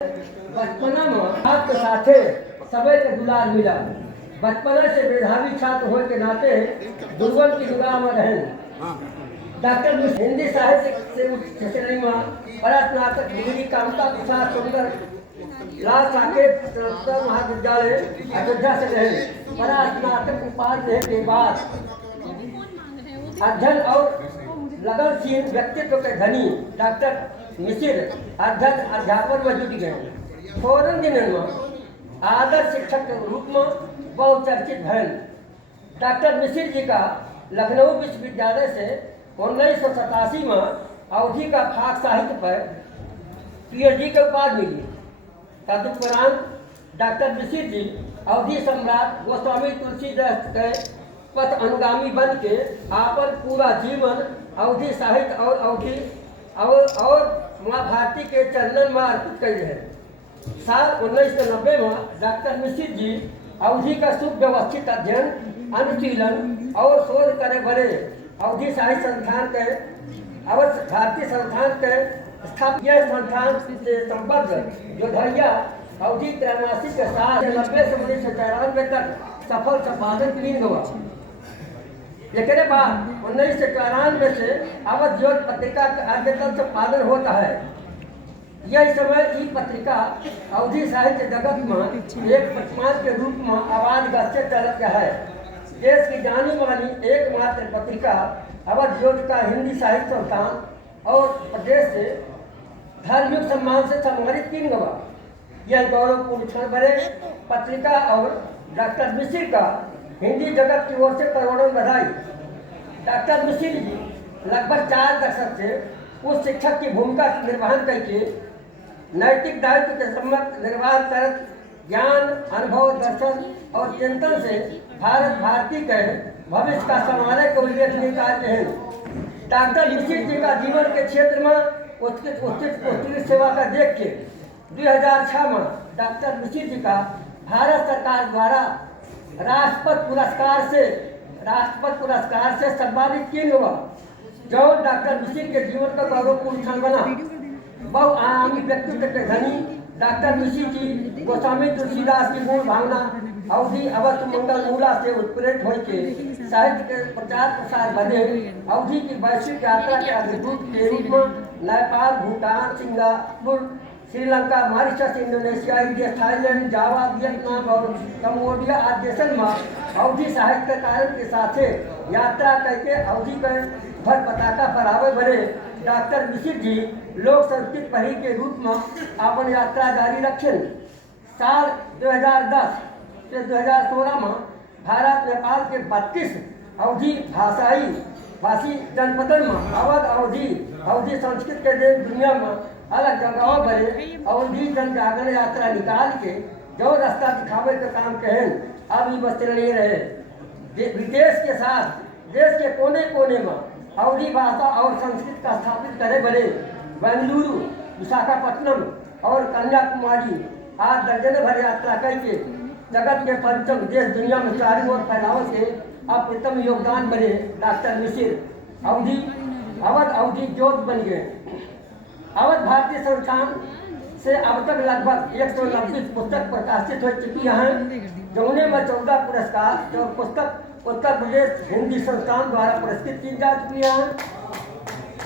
बचपना में आपके साथे सबे के दुलार मिला। बचपना से मेधावी छात्र होने के नाते दुर्गम की निगाह में रहे। डॉक्टर हिंदी साहित्य से उच्च श्रेणी में स्नातक डिग्री कामता प्रसाद सुंदर लाल साकेत महाविद्यालय अयोध्या से रहे। स्नातक उपाधि के बाद अध्ययन और लगनशील व्यक्तित्व के धनी डॉक्टर मिसिर अध्ययन अध्यापन में जुट गए। फौरन दिनों में आदर्श शिक्षक के रूप में बहुचर्चित भैल। डॉक्टर मिसिर जी का लखनऊ विश्वविद्यालय से 1987 में अवधि का फाक साहित्य पर पीएचडी के उपाधि मिली। तदुपरांत डॉक्टर मिसिर जी अवधि सम्राट गोस्वामी तुलसीदास के पथ अनुगामी बन के आपन पूरा जीवन अवधि साहित्य और अवधि और माँ भारती के चरणन में अर्पित कर है। साल 1990 में डॉक्टर मिसिर जी अवधि का सुव्यवस्थित अध्ययन अनुशीलन और शोध करे बड़े अवधि साहित्य संस्थान के अवश्य भारतीय संस्थान के स्थापना संस्थान से संबद्ध जोधैया अवधि त्रैमासिक के साथ 90 से 1994 तक सफल संपादन लीन हुआ। इसके बाद 1994 से अवध ज्योत पत्रिका का अद्यतन संपादन होता है। यह समय ई पत्रिका अवधि साहित्य जगत में एक प्रतिमान के रूप में आवाज गश्त चलत है। देश की जानी मानी एकमात्र पत्रिका अवध ज्योत का हिंदी साहित्य संस्थान और प्रदेश से धार्मिक सम्मान से सम्मानित किन गवा। यह गौरवपूर्ण क्षण बने पत्रिका और डॉक्टर मिसिर का हिंदी जगत की ओर से करोड़ों बधाई। डॉक्टर मिसिर जी लगभग 4 दशक से उस शिक्षक की भूमिका निर्वहन करके नैतिक दायित्व के सम्मत निर्वाह कर ज्ञान अनुभव दर्शन और चिंतन से भारत भारती के भविष्य का संवारक को उल्लेखनीय कार्य है। डॉक्टर मिसिर जी का जीवन के क्षेत्र में उत्कृष्ट सेवा का देख के 2006 में डॉक्टर मिसिर जी का भारत सरकार द्वारा राष्ट्रपति पुरस्कार से सम्मानित किया हुआ। जो डॉक्टर मिसिर के जीवन का गौरवपूर्ण क्षण बना। बहुआयामी व्यक्तित्व के धनी डॉक्टर मिसिर जी गोस्वामी तुलसीदास की मूल भावना अवधि अवध मंगल मूला से उत्प्रेरित होकर साहित्य के प्रचार प्रसार बने। अवधि की वैश्विक यात्रा के अधिभूत के रूप में Nepal, Bhutan, Singapore, Sri Lanka, Mauritius, Indonesia, India, Thailand, Java, Vietnam और कम्बोडिया आदि देशन में अवधि साहित्य कारण के साथ यात्रा करके अवधि पर भर पताका फहरावे बने। डॉक्टर मिसिर जी लोक संस्कृत पढ़ी के रूप में अपन यात्रा जारी रखें। साल 2010 से 2016 में भारत नेपाल के 32 अवधि भाषी जनपदन में अवधि संस्कृत के देश दुनिया में अलग जगहों पर अवधि जन जागरण यात्रा निकाल के जो रास्ता दिखावे का काम कहें अब ये बचरणीय रहे। विदेश के साथ देश के कोने कोने में अवधि भाषा और संस्कृत का स्थापित करे बड़े बेंगलुरु, विशाखापट्टनम और कन्याकुमारी आज दर्जन भर यात्रा करके जगत के पंचम देश दुनिया में चारों ओर फैलाव से अप्रतिम योगदान बने। डॉक्टर मिसिर अवधि ज्योत बन गए। अवध भारतीय संस्थान से अब तक लगभग 190 पुस्तक प्रकाशित हो चुकी हैं। जौने में 14 पुरस्कार और पुस्तक उत्तर प्रदेश हिंदी संस्थान द्वारा पुरस्कृत की जा चुकी हैं।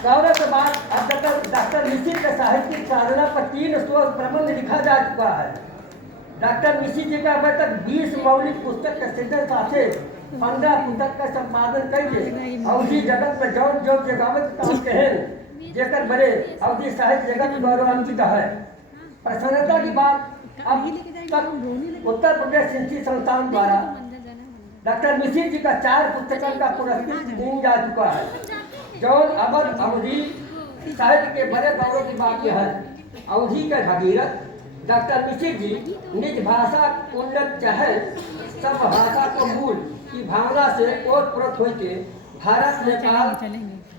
गौरव के बाद अब तक डॉक्टर मिसिर के साहित्यिक साधना पर 3 शोध प्रबंध लिखा जा चुका है। डॉक्टर मिसिर जी का अब तक 20 मौलिक पुस्तक के सृजन साथ 15 पुस्तक का संपादन करके अवधि जगत में जो जगावत काम कहें जेकर बड़े अवधि साहित्य जगत गौरवान्वित है। प्रसन्नता की बात अब तक उत्तर प्रदेश हिंदी संस्थान द्वारा डॉक्टर मिसिर जी का 4 पुस्तकों का पुरस्कृत दिया जा चुका है। जो अवधि साहित्य के बड़े गौरव की बात यह है अवधि के भगीरथ डॉक्टर मिसिर जी निज भाषा उन्नत चाहे सब भाषा को मूल की भावना से ओतप्रोत होकर भारत नेपाल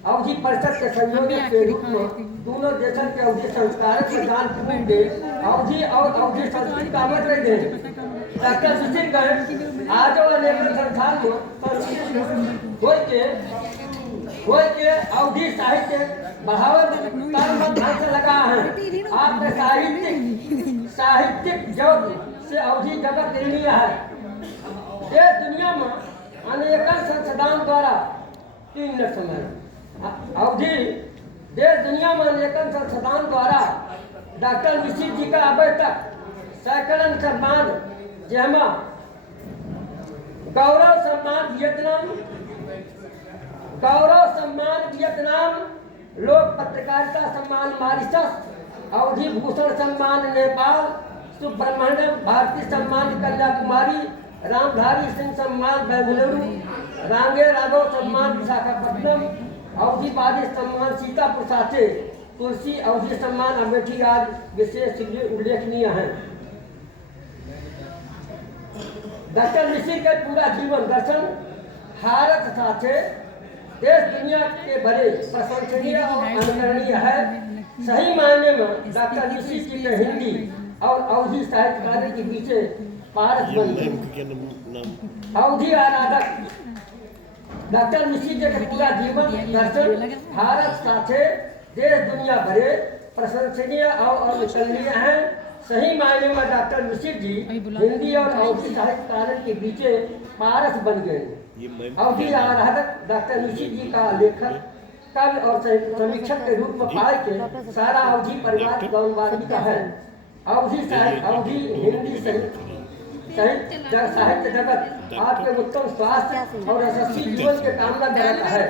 अवधि परिषद के संयोजक के रूप में दोनों देशों के अवधि संस्कारक के दान पूर्ण दे अवधि और अवधि संस्कृति का अमर दे। डॉक्टर मिसिर गण आज और अनेक संस्थान को होके अवधि साहित्य बढ़ावा ढंग से लगा है। आपके साहित्यिक जगत से अवधि जगत ऋणी है। देश दुनिया में अनेकन संस्थान द्वारा 3 मिनट समय अवधि देश दुनिया में अनेकन संस्थान द्वारा डॉक्टर मिश्र जी का अब तक सैकड़न सम्मान जेमा गौरव सम्मान वियतनाम, लोक पत्रकारिता सम्मान मॉरिशस, अवधि भूषण सम्मान नेपाल, सुब्रमण्यम भारती सम्मान कन्याकुमारी, रामधारी सिंह सम्मान बेंगलुरु, रांगे राघव सम्मान विशाखापट्टनम, अवधि बादी सम्मान सीतापुर साथे, तुलसी अवधि सम्मान अमेठी आज विशेष उल्लेखनीय है। डॉक्टर मिश्र के पूरा जीवन दर्शन भारत साथे देश दुनिया के बड़े प्रशंसनीय और अनुकरणीय है। सही मायने में डॉक्टर मिश्र जी के हिंदी और अवधि साहित्यकार के पीछे पारस बन गए। अवधि आराधक डॉक्टर मिश्र जी के पूरा जीवन दर्शन भारत साथे देश दुनिया भरे प्रशंसनीय और अनुकरणीय है। सही मायने में डॉक्टर मिश्र जी हिंदी और अवधि साहित्यकार के पीछे पारस बन गए। अवधि आराधक डॉक्टर मिश्र जी का लेखक, कवि और समीक्षक के रूप में पाए के सारा अवधि परिवार गौरवान्वित है। अवधि हिंदी साहित्य जगत आपके उत्तम स्वास्थ्य और यशस्वी जीवन के कामना करता है।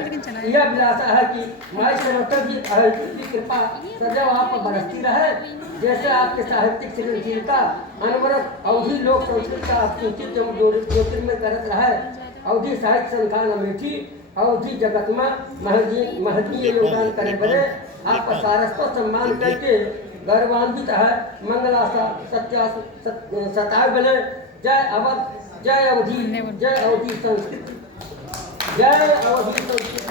यह अभिलाषा है कि माई सरस्वती जी की कृपा सदैव आप पर बरसती रहे। जैसे आपके साहित्यिक सृजनशीलता अनवरत अवधि लोक संस्कृति का सूचित ज्योतिर्मय करत रहे। अवधि साहित्य संस्थान अमेठी अवधि जगत में महदीय योगदान करे बने आपका सारस्वत सम्मान करके गौरवान्वित है। मंगलाशा सताय बने। जय अवध, जय अवधि, जय अवधि संस्कृति, जय अवधि संस्कृति।